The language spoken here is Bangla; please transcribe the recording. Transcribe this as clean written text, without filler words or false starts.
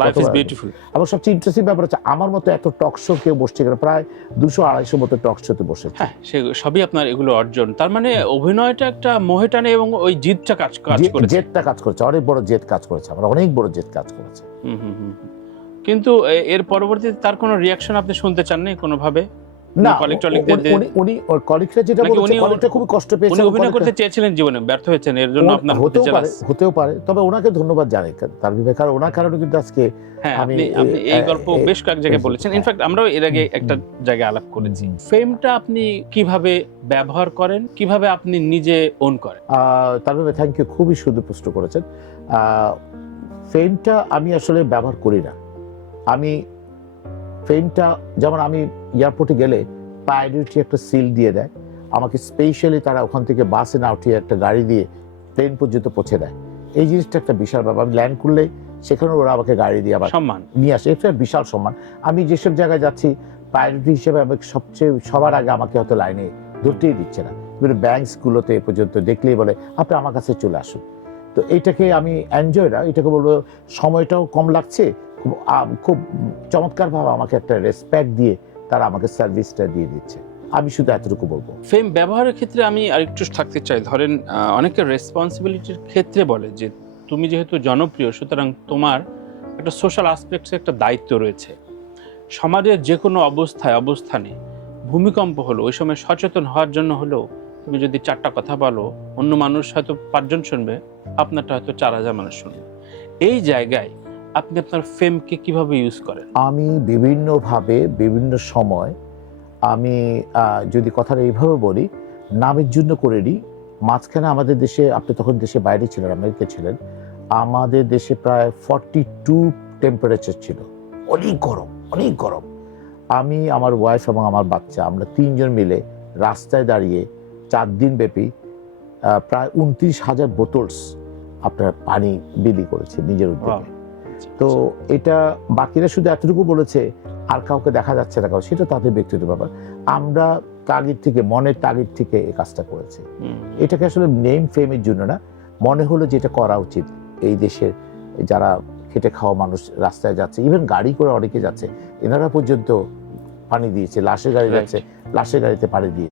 Life is beautiful. এবং সবচেয়ে ইন্টারেস্টিং ব্যাপার হচ্ছে আমার মতো এত টক শো কেউ বসছে কিনা, প্রায় 200-250 মতো টক শোতে বসেছে। হ্যাঁ, সবই আপনার এগুলো অর্জন। তার মানে অভিনয়টা একটা মোহে টানে এবং ওই জিদটা কাজ করেছে। জেদটা কাজ করেছে, অনেক বড় জেদ কাজ করেছে, আমরা অনেক বড় জেদ কাজ করেছে। হুম হুম হুম। কিন্তু এর পরবর্তীতে তার কোনো রিয়াকশন আপনি শুনতে চাননি কোনোভাবে? না, উনি উনি কলিগরা যেটা বলেছে, কলিগরা খুব কষ্ট পেয়েছে। অভিনয় করতে চেয়েছিলেন, জীবনে ব্যর্থ হয়েছেন, এর জন্য আপনার হতেও পারে, তবে ওনাকে ধন্যবাদ জানাই তানভীর ভাই, কারণ ওনার কারণে কিন্তু আজকে আপনি এই গল্প বেশ কয়েক জায়গায় বলেছেন। ইনফ্যাক্ট আমরাও এর আগে একটা জায়গায় আলাপ করেছি। ফেমটা আপনি কিভাবে ব্যবহার করেন, কিভাবে আপনি নিজে ওন করেন? তানভীর ভাই থ্যাংক ইউ, খুবই সুন্দর প্রশ্ন করেছেন। ফেমটা আমি আসলে ব্যবহার করি না। আমি ফেমটা, যেমন আমি এয়ারপোর্টে গেলে প্রায়োরিটি একটা সিল দিয়ে দেয় আমাকে, স্পেশালি তারা ওখান থেকে বাসে না উঠিয়ে একটা গাড়ি দিয়ে প্লেন পর্যন্ত পৌঁছে দেয়। এই জিনিসটা একটা বিশাল ব্যাপার। আমি ল্যান্ড করলে সেখানে ওরা আমাকে গাড়ি দিয়ে আবার সম্মান নিয়ে আসে, এটা বিশাল সম্মান। আমি যেসব জায়গায় যাচ্ছি প্রায়োরিটি হিসেবে আমাকে সবার আগে আমাকে হয়তো লাইনে ধরতেই দিচ্ছে না। ব্যাংকসগুলোতে এ পর্যন্ত দেখলেই বলে আপনি আমার কাছে চলে আসুন। তো এইটাকে আমি এনজয় না, এটাকে বলবো সময়টাও কম লাগছে, খুব চমৎকারভাবে আমাকে একটা রেসপেক্ট দিয়ে তারা আমাকে সার্ভিসটা দিয়ে দিচ্ছে। আমি শুধু এতটুকু বলবো। ফেম ব্যবহারের ক্ষেত্রে আমি আরেকটু থাকতে চাই। ধরেন অনেকের রেসপন্সিবিলিটির ক্ষেত্রে বলে যে তুমি যেহেতু জনপ্রিয়, সুতরাং তোমার একটা সোশ্যাল অ্যাসপেক্টসে একটা দায়িত্ব রয়েছে। সমাজের যে কোনো অবস্থানে ভূমিকম্প হলো, ওই সময় সচেতন হওয়ার জন্য হলেও তুমি যদি 4টা কথা বলো, অন্য মানুষ হয়তো 5 জন শুনবে, আপনারটা হয়তো 4000 মানুষ শুনবে। এই জায়গায় আপনি আপনার ফেমকে কিভাবে ইউজ করেন? আমি বিভিন্নভাবে বিভিন্ন সময় আমি যদি কথাটা এইভাবে বলি, নামের জন্য করে নিই। মাঝখানে আমাদের দেশে, আপনি তখন দেশে বাইরে ছিলেন, আমেরিকা ছিলেন, আমাদের দেশে প্রায় 42 টেম্পারেচার ছিল, অনেক গরম, অনেক গরম। আমি, আমার ওয়াইফ এবং আমার বাচ্চা, আমরা 3 জন মিলে রাস্তায় দাঁড়িয়ে 4 দিন ব্যাপী প্রায় 29,000 বোতলস আপনার পানি বিলি করেছে নিজের উদ্যোগে। তো এটা বাকিরা শুধু এতটুকু বলেছে, আর কাউকে দেখা যাচ্ছে না, কারণ সেটা তাদের ব্যক্তিগত ব্যাপার। আমরা তাগিদ থেকে, মনের তাগিদ থেকে এই কাজটা করেছি। এটাকে আসলে নেম ফেমের জন্য না, মনে হলো যে এটা করা উচিত। এই দেশের যারা খেটে খাওয়া মানুষ রাস্তায় যাচ্ছে, ইভেন গাড়ি করে অনেকে যাচ্ছে, এনারা পর্যন্ত পানি দিয়েছে, লাশের গাড়ি যাচ্ছে, লাশের গাড়িতে পানি দিয়ে